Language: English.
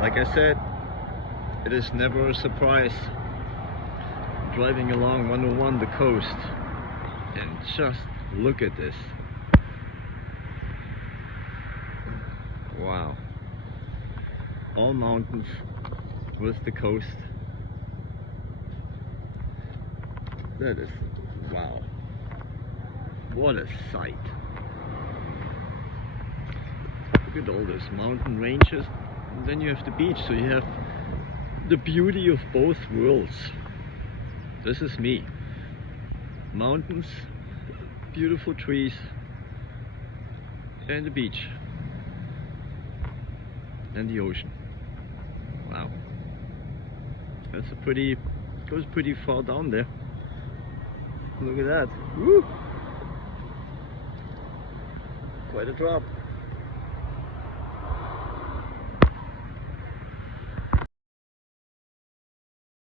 Like I said, it is never a surprise driving along 101 the coast, and just look at this. Wow. All mountains with the coast. That is, wow. What a sight. Look at all those mountain ranges, and then you have the beach, so you have the beauty of both worlds. This is me. Mountains, beautiful trees, and the beach, and the ocean. Wow. That's a pretty, goes pretty far down there. Look at that. Woo! Quite a drop.